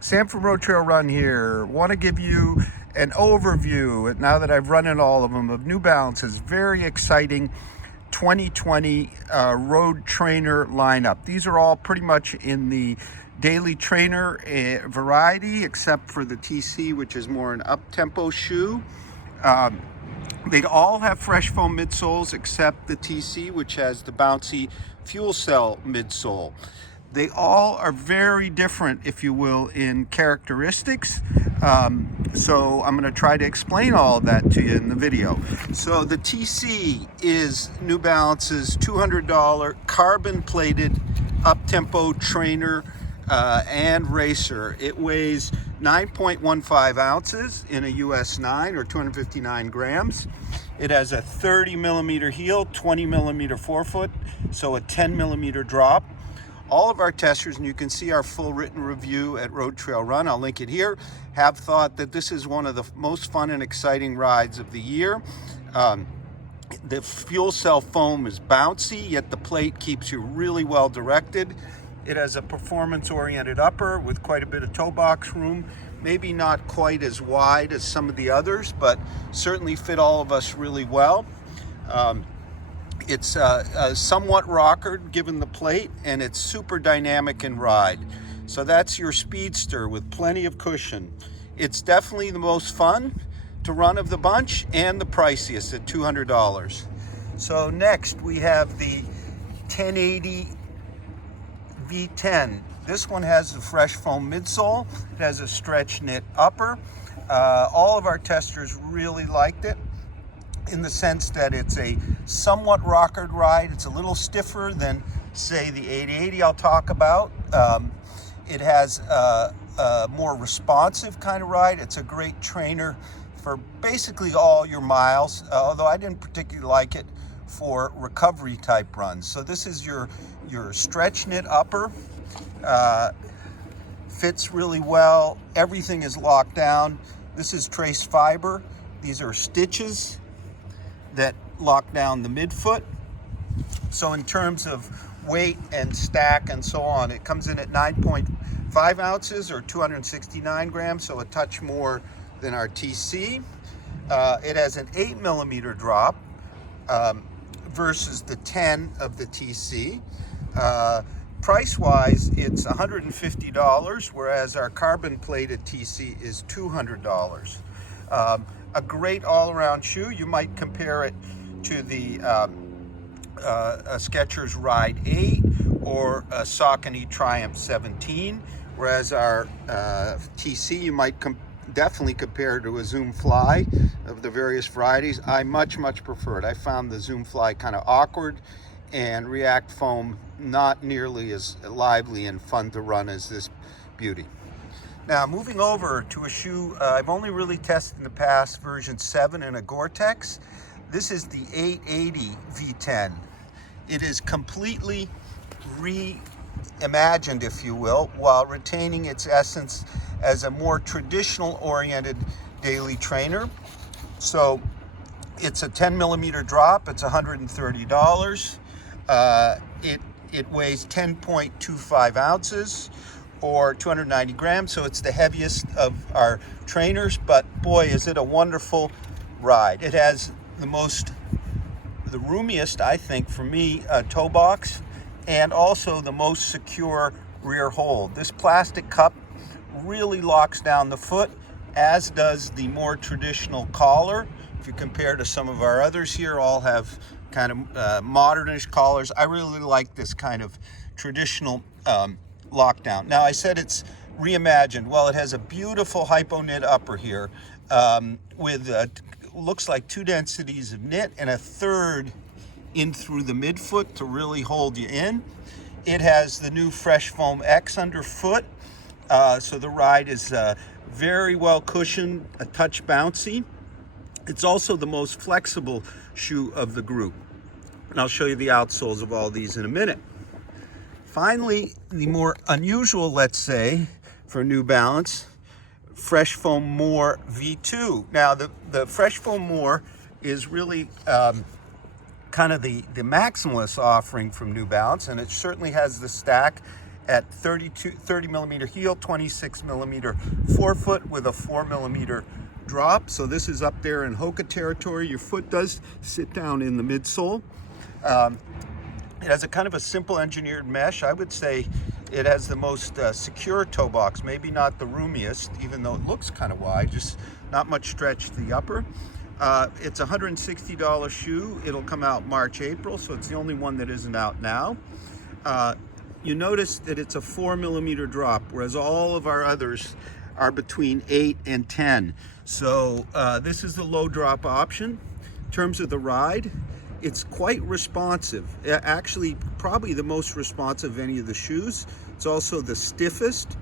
Sam from Road Trail Run here. Want to give you an overview, now that I've run in all of them, of New Balance's very exciting 2020 road trainer lineup. These are all pretty much in the daily trainer variety, except for the TC, which is more an up-tempo shoe. They all have fresh foam midsoles except the TC, which has the bouncy FuelCell midsole. They all are very different, if you will, in characteristics. So I'm going to try to explain all of that to you in the video. So the TC is New Balance's $200 carbon-plated up-tempo trainer and racer. It weighs 9.15 ounces in a US 9 or 259 grams. It has a 30 millimeter heel, 20 millimeter forefoot, so a 10 millimeter drop. All of our testers, and you can see our full written review at Road Trail Run, I'll link it here, have thought that this is one of the most fun and exciting rides of the year. The fuel cell foam is bouncy, yet the plate keeps you really well directed. It has a performance-oriented upper with quite a bit of toe box room. Maybe not quite as wide as some of the others, but certainly fit all of us really well. It's somewhat rockered given the plate, and it's super dynamic in ride. So that's your speedster with plenty of cushion. It's definitely the most fun to run of the bunch and the priciest at $200. So next we have the 1080 V10. This one has a fresh foam midsole. It has a stretch knit upper. All of our testers really liked it, in the sense that it's a somewhat rockered ride. It's a little stiffer than, say, the 880 I'll talk about. It has a more responsive kind of ride. It's a great trainer for basically all your miles, although I didn't particularly like it for recovery type runs. So this is your stretch knit upper. Fits really well. Everything is locked down. This is trace fiber. These are stitches that lock down the midfoot. So in terms of weight and stack and so on, it comes in at 9.5 ounces or 269 grams, so a touch more than our TC. It has an 8 millimeter drop versus the 10 of the TC. Price-wise, it's $150, whereas our carbon-plated TC is $200. A great all-around shoe. You might compare it to the a Skechers Ride 8 or a Saucony Triumph 17, whereas our TC you might definitely compare to a Zoom Fly of the various varieties. I much prefer it. I found the Zoom Fly kind of awkward, and React Foam not nearly as lively and fun to run as this beauty. Now, moving over to a shoe I've only really tested in the past, version 7 in a Gore-Tex. This is the 880 V10. It is completely reimagined, if you will, while retaining its essence as a more traditional-oriented daily trainer. So it's a 10 millimeter drop. It's $130. It weighs 10.25 ounces or 290 grams, so it's the heaviest of our trainers, but boy, is it a wonderful ride. It has the roomiest, I think, for me, toe box, and also the most secure rear hold. This plastic cup really locks down the foot, as does the more traditional collar. If you compare to some of our others here, all have kind of modernish collars. I really like this kind of traditional lockdown. Now, I said it's reimagined. Well, it has a beautiful hypo knit upper here with looks like 2 densities of knit and a third in through the midfoot to really hold you in. It has the new Fresh Foam X underfoot, so the ride is very well cushioned, a touch bouncy. It's also the most flexible shoe of the group. And I'll show you the outsoles of all these in a minute. Finally, the more unusual, let's say, for New Balance, Fresh Foam More V2. Now, the Fresh Foam More is really kind of the maximalist offering from New Balance, and it certainly has the stack at 30 millimeter heel, 26 millimeter forefoot with a 4 millimeter drop. So this is up there in Hoka territory. Your foot does sit down in the midsole. It has a kind of a simple engineered mesh. I would say it has the most secure toe box, maybe not the roomiest, even though it looks kind of wide, just not much stretch to the upper. It's a $160 shoe. It'll come out March, April, so it's the only one that isn't out now. You notice that it's a 4 millimeter drop, whereas all of our others are between 8 and 10. So this is the low drop option. In terms of the ride, it's quite responsive. Actually, probably the most responsive of any of the shoes. It's also the stiffest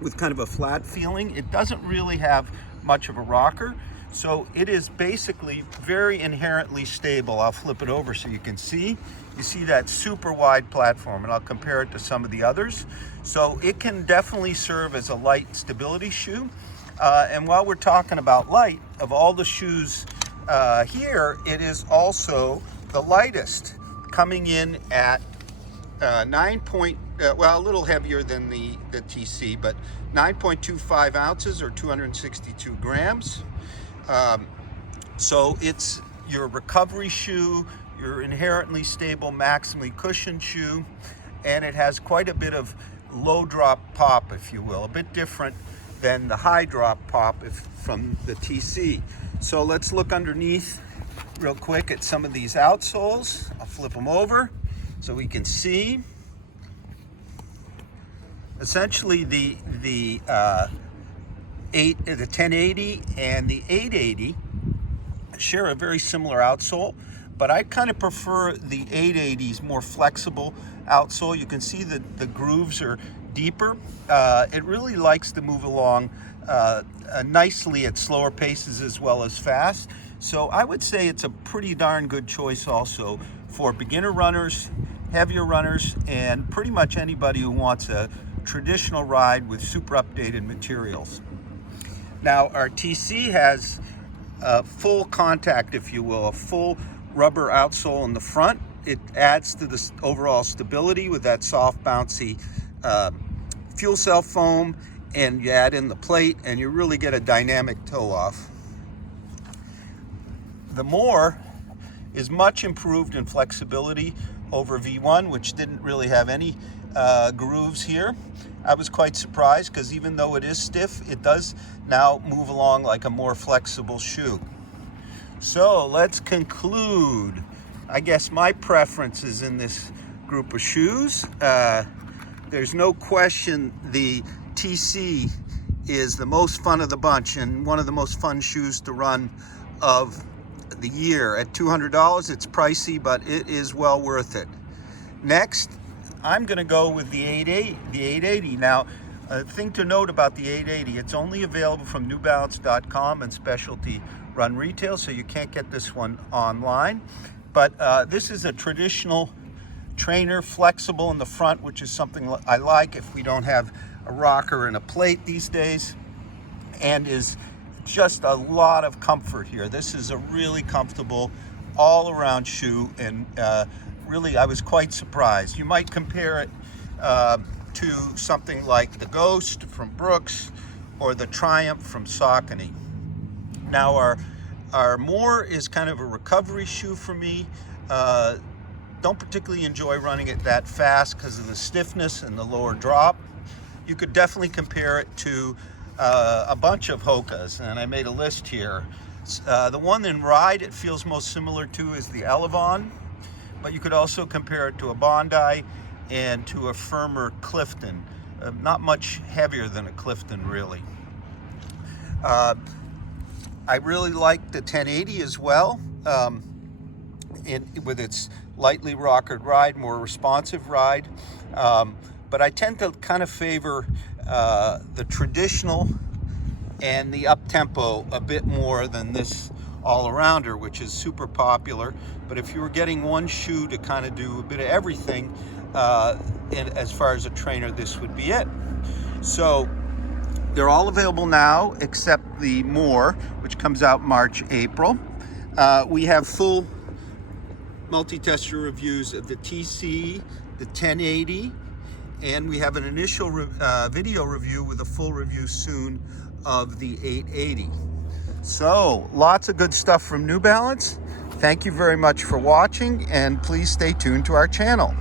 with kind of a flat feeling. It doesn't really have much of a rocker. So it is basically very inherently stable. I'll flip it over so you can see. You see that super wide platform, and I'll compare it to some of the others. So it can definitely serve as a light stability shoe. And while we're talking about light, of all the shoes here, it is also the lightest, coming in at well, a little heavier than the TC, but 9.25 ounces or 262 grams. So it's your recovery shoe, your inherently stable, maximally cushioned shoe, and it has quite a bit of low drop pop, if you will, a bit different than the high drop pop from the TC. So let's look underneath real quick at some of these outsoles. I'll flip them over so we can see. Essentially the 1080 and the 880 share a very similar outsole, but I kind of prefer the 880's more flexible outsole. You can see that the grooves are deeper. It really likes to move along nicely at slower paces as well as fast. So I would say it's a pretty darn good choice also for beginner runners, heavier runners, and pretty much anybody who wants a traditional ride with super updated materials. Now our TC has full contact, if you will, a full rubber outsole in the front. It adds to the overall stability with that soft, bouncy FuelCell foam, and you add in the plate and you really get a dynamic toe off. The More is much improved in flexibility over V1, which didn't really have any grooves here. I was quite surprised because even though it is stiff, it does now move along like a more flexible shoe. So let's conclude. I guess my preference is in this group of shoes. There's no question the TC is the most fun of the bunch and one of the most fun shoes to run of the year. At $200, it's pricey, but it is well worth it. Next, I'm going to go with the 880. Now, a thing to note about the 880, it's only available from newbalance.com and specialty run retail, so you can't get this one online. But this is a traditional trainer, flexible in the front, which is something I like if we don't have a rocker and a plate these days, and is just a lot of comfort here. This is a really comfortable all-around shoe, and really I was quite surprised. You might compare it to something like the Ghost from Brooks or the Triumph from Saucony. Now our More is kind of a recovery shoe for me. Don't particularly enjoy running it that fast because of the stiffness and the lower drop. You could definitely compare it to a bunch of Hokas, and I made a list here. The one in ride it feels most similar to is the Elevon, but you could also compare it to a Bondi and to a firmer Clifton. Not much heavier than a Clifton, really. I really like the 1080 as well, with its lightly rockered ride, more responsive ride. But I tend to kind of favor the traditional and the up-tempo a bit more than this all-arounder, which is super popular. But if you were getting one shoe to kind of do a bit of everything, as far as a trainer, this would be it. So they're all available now except the More, which comes out March, April. We have full multi-tester reviews of the TC, the 1080, And we have an initial video review with a full review soon of the 880. So lots of good stuff from New Balance. Thank you very much for watching, and please stay tuned to our channel.